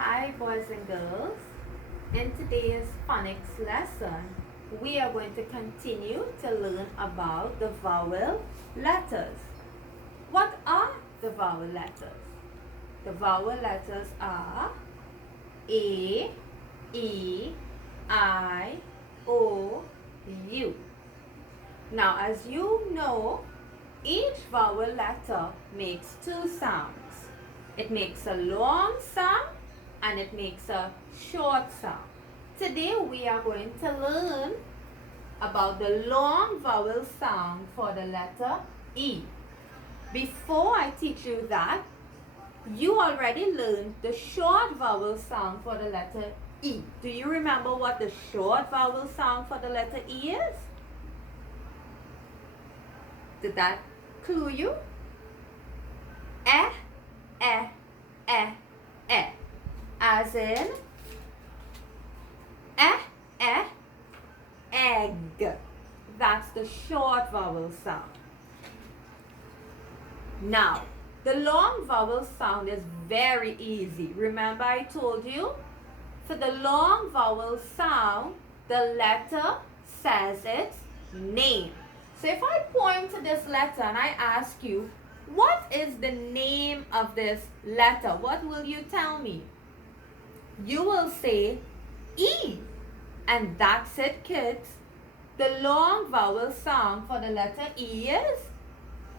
Hi boys and girls. In today's phonics lesson, we are going to continue to learn about the vowel letters. What are the vowel letters? The vowel letters are A, E, I, O, U. Now as you know, each vowel letter makes two sounds. It makes a long sound and it makes a short sound. Today we are going to learn about the long vowel sound for the letter E. Before I teach you that, you already learned the short vowel sound for the letter E. Do you remember what the short vowel sound for the letter E is? Did that clue you? Eh, eh, eh, eh. As in, egg. That's the short vowel sound. Now, the long vowel sound is very easy. Remember I told you? For the long vowel sound, the letter says its name. So if I point to this letter and I ask you, what is the name of this letter? What will you tell me? You will say E. And that's it, kids. The long vowel sound for the letter E is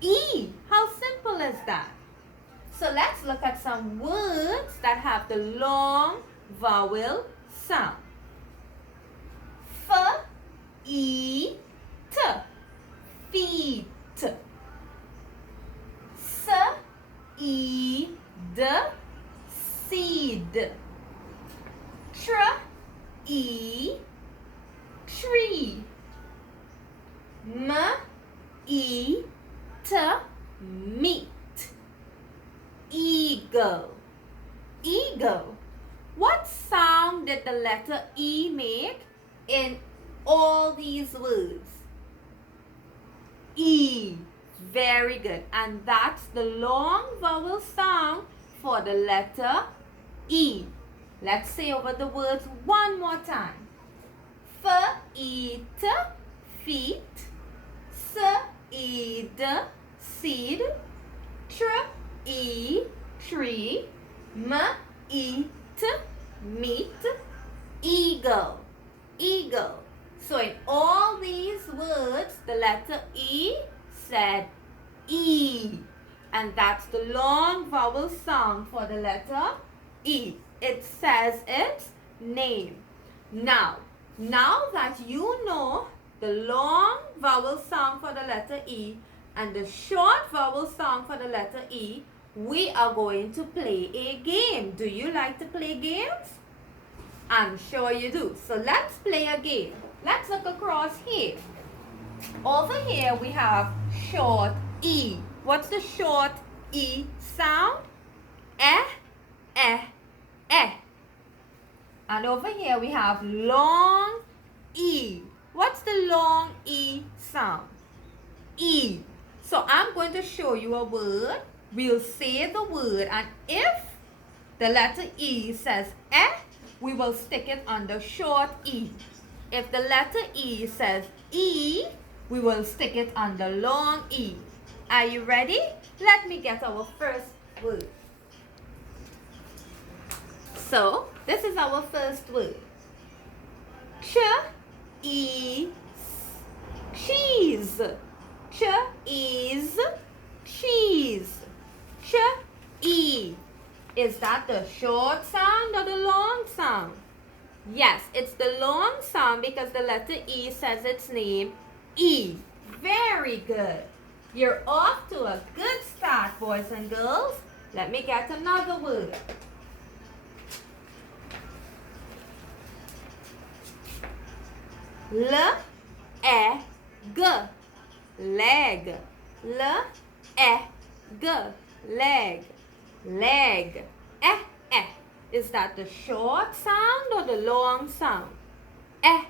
E. How simple is that? So let's look at some words that have the long vowel sound. Feet, feet. Seed, seed. Tree. Meat, meat. Eagle. What sound did the letter E make in all these words? E. Very good. And that's the long vowel sound for the letter E. Let's say over the words one more time. Feet, feet. Seed, seed. Tree. Meat, meat. Eagle. So in all these words, the letter E said E. And that's the long vowel sound for the letter E. It says its name. Now that you know the long vowel sound for the letter E and the short vowel sound for the letter E, we are going to play a game. Do you like to play games? I'm sure you do. So let's play a game. Let's look across here. Over here we have short E. What's the short E sound? Eh, eh, eh. And over here we have long E. What's the long E sound? E. So I'm going to show you a word. We'll say the word, and if the letter E says eh, we will stick it on the short E. If the letter E says E, we will stick it on the long E. Are you ready? Let me get our first word. So, this is our first word. Cheese. Cheese. Che-e. Is that the short sound or the long sound? Yes, it's the long sound because the letter E says its name, E. Very good. You're off to a good start, boys and girls. Let me get another word. Leg. Leg. Leg. Leg. Eh. Is that the short sound or the long sound? Eh.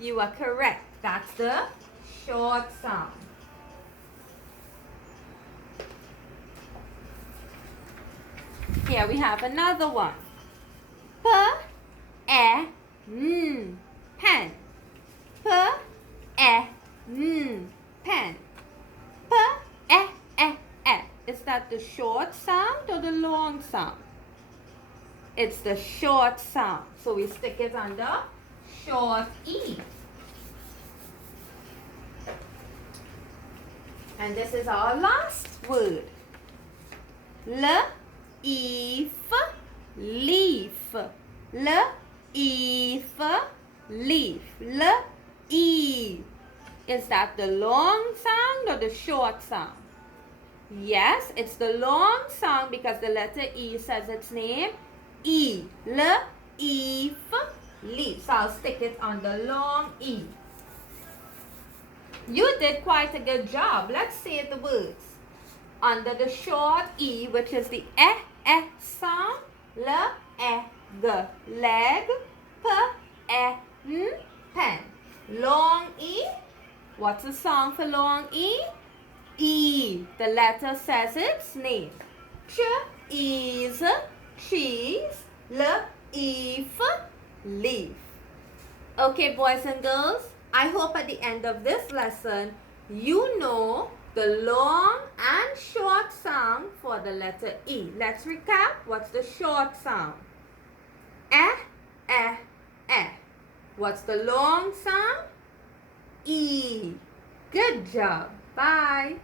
You are correct. That's the short sound. Here we have another one. P, E, N, pen. P, E, N, pen. P, E, E, E. Is that the short sound or the long sound? It's the short sound. So we stick it under short E. And this is our last word. Leaf, leaf. Leaf, leaf. Le-E. Is that the long sound or the short sound? Yes, it's the long sound because the letter E says its name. E. Leaf, leaf. So I'll stick it on the long E. You did quite a good job. Let's say the words. Under the short E, which is the sound. G. Leg. N. Pen. Long E. What's the sound for long E? E. The letter says its name. Is cheese. Leaf, leaf. Okay, boys and girls, I hope at the end of this lesson, you know the long and short sound for the letter E. Let's recap. What's the short sound? Eh. What's the long sound? E. Good job. Bye.